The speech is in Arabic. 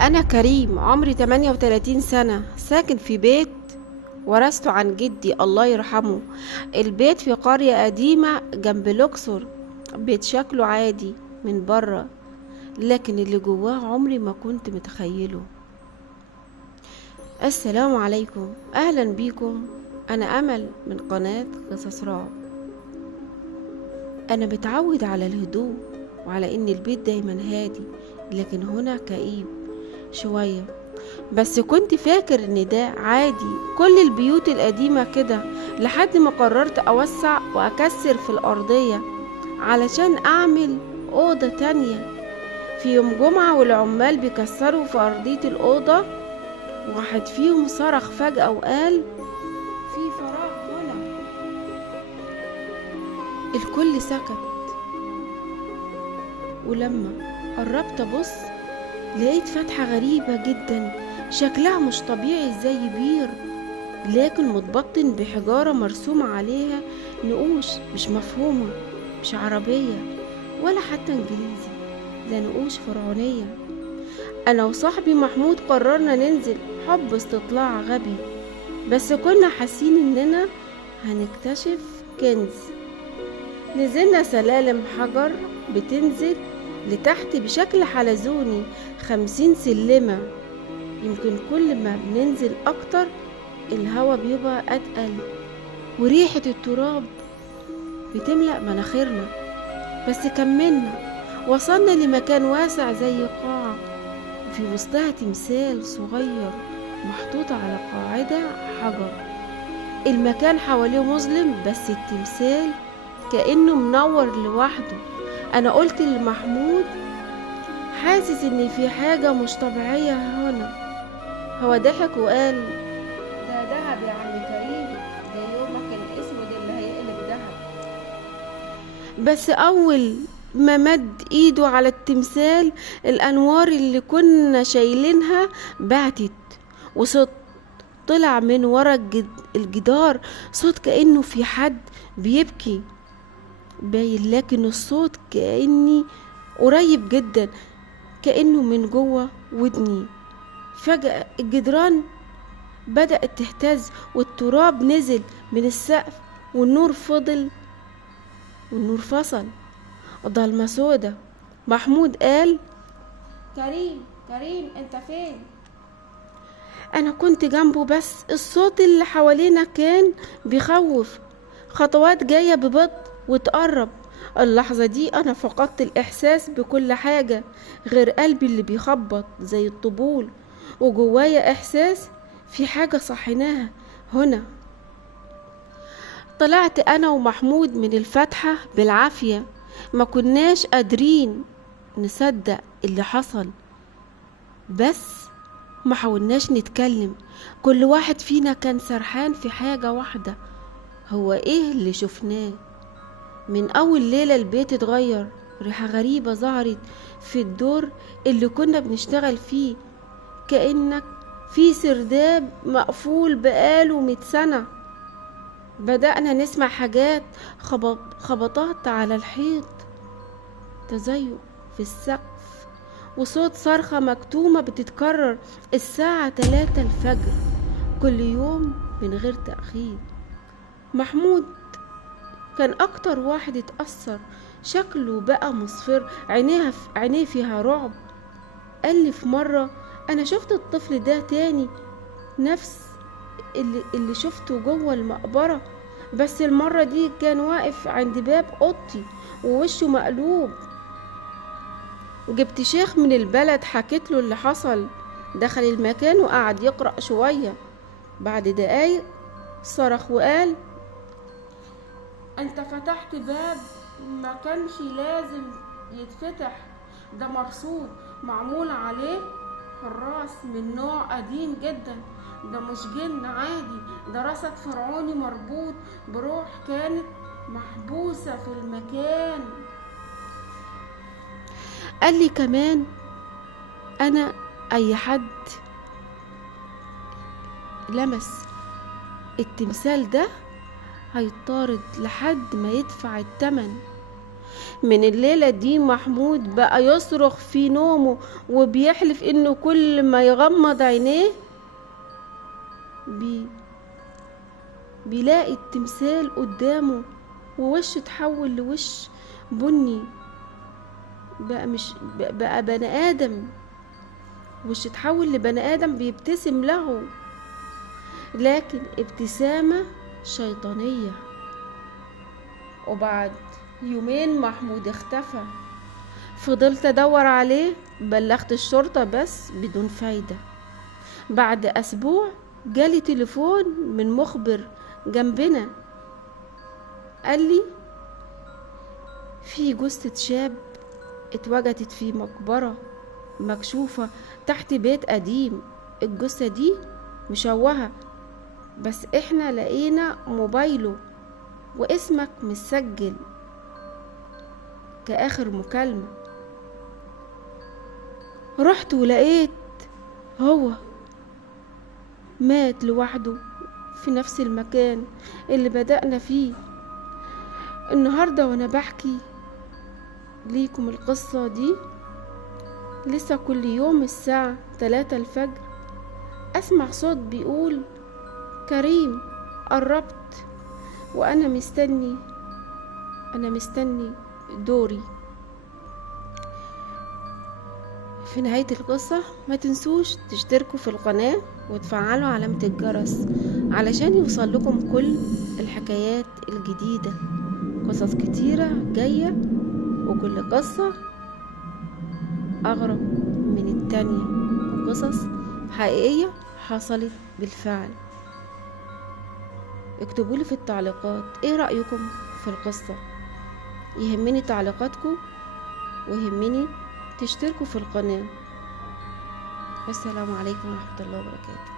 أنا كريم، عمري 38 سنة، ساكن في بيت ورثته عن جدي الله يرحمه. البيت في قرية قديمة جنب الأقصر. بيت شكله عادي من بره، لكن اللي جواه عمري ما كنت متخيله. السلام عليكم، أهلا بيكم. أنا أمل من قناة قصص رعب. أنا متعود على الهدوء وعلى إن البيت دايما هادي، لكن هنا كئيب شوية. بس كنت فاكر ان ده عادي، كل البيوت القديمة كده، لحد ما قررت اوسع واكسر في الارضية علشان اعمل اوضة تانية. في يوم جمعة والعمال بيكسروا في ارضية الاوضة، واحد فيهم صرخ فجأة وقال: في فراغ هنا. الكل سكت، ولما قربت ابص لقيت فتحة غريبة جدا، شكلها مش طبيعي زي بير، لكن متبطن بحجارة مرسوم عليها نقوش مش مفهومة، مش عربية ولا حتى انجليزي، ده نقوش فرعونية. انا وصاحبي محمود قررنا ننزل، حب استطلاع غبي، بس كنا حاسين اننا هنكتشف كنز. نزلنا سلالم حجر بتنزل لتحت بشكل حلزوني، 50 سلمة. يمكن كل ما بننزل اكتر الهوا بيبقى اتقل، وريحة التراب بتملأ مناخيرنا. بس كملنا، وصلنا لمكان واسع زي قاعة، وفي وسطها تمثال صغير محطوط على قاعدة حجر. المكان حواليه مظلم، بس التمثال كأنه منور لوحده. انا قلت لمحمود: حاسس ان في حاجة مش طبيعية هنا. هو ضحك وقال: ده دهب يا عم كريم، ده يومك الاسود اللي هيقلب دهب. بس اول ما مد ايده على التمثال، الانوار اللي كنا شايلينها بعتت، وصوت طلع من ورا الجدار، صوت كأنه في حد بيبكي باين، لكن الصوت كأني قريب جدا، كأنه من جوه ودني. فجأة الجدران بدأت تهتز، والتراب نزل من السقف، والنور فصل، ضلمة سودا. محمود قال: كريم كريم، انت فين؟ انا كنت جنبه، بس الصوت اللي حوالينا كان بيخوف، خطوات جاية ببطء وتقرب. اللحظة دي انا فقدت الاحساس بكل حاجة غير قلبي اللي بيخبط زي الطبول، وجوايا احساس في حاجة صحيناها هنا. طلعت انا ومحمود من الفتحة بالعافية، ما كناش قادرين نصدق اللي حصل، بس ما حاولناش نتكلم. كل واحد فينا كان سرحان في حاجة واحدة: هو ايه اللي شفناه؟ من اول ليلة البيت اتغير، ريحة غريبة ظهرت في الدور اللي كنا بنشتغل فيه، كأنك في سرداب مقفول بقاله 100 سنة. بدأنا نسمع حاجات، خبطات على الحيط، تزيق في السقف، وصوت صرخة مكتومة بتتكرر الساعة 3 الفجر كل يوم من غير تأخير. محمود كان أكتر واحد اتأثر، شكله بقى مصفر، عينيه فيها رعب. قال لي في مرة: أنا شفت الطفل ده تاني، نفس اللي شفته جوه المقبرة، بس المرة دي كان واقف عند باب أوضتي ووشه مقلوب. جبت شيخ من البلد، حكيت له اللي حصل، دخل المكان وقعد يقرأ شوية. بعد دقايق صرخ وقال: انت فتحت باب ما كانش لازم يتفتح، ده مرصود معمول عليه حراس من نوع قديم جدا، ده مش جن عادي، ده رصد فرعوني مربوط بروح كانت محبوسة في المكان. قال لي كمان: انا اي حد لمس التمثال ده هيطارد لحد ما يدفع التمن. من الليلة دي محمود بقى يصرخ في نومه وبيحلف انه كل ما يغمض عينيه بي بيلاقي التمثال قدامه، ووشه اتحول لوش بني، بقى مش بقى بني آدم، وش اتحول لبني آدم بيبتسم له، لكن ابتسامة شيطانية. وبعد يومين محمود اختفى. فضلت ادور عليه، بلغت الشرطة بس بدون فايدة. بعد اسبوع جالي تليفون من مخبر جنبنا، قال لي في جثة شاب اتوجدت في مقبرة مكشوفة تحت بيت قديم. الجثة دي مشوهة، بس احنا لقينا موبايله واسمك مسجل كآخر مكالمة. رحت ولقيت هو مات لوحده في نفس المكان اللي بدأنا فيه. النهاردة وانا بحكي ليكم القصة دي، لسه كل يوم الساعة 3 الفجر اسمع صوت بيقول كريم قربت، وانا مستني دوري. في نهاية القصة ما تنسوش تشتركوا في القناة وتفعلوا علامة الجرس علشان يوصل لكم كل الحكايات الجديدة. قصص كتيرة جاية، وكل قصة أغرب من التانية، وقصص حقيقية حصلت بالفعل. اكتبولي في التعليقات ايه رأيكم في القصة. يهمني تعليقاتكم، ويهمني تشتركوا في القناة. والسلام عليكم ورحمة الله وبركاته.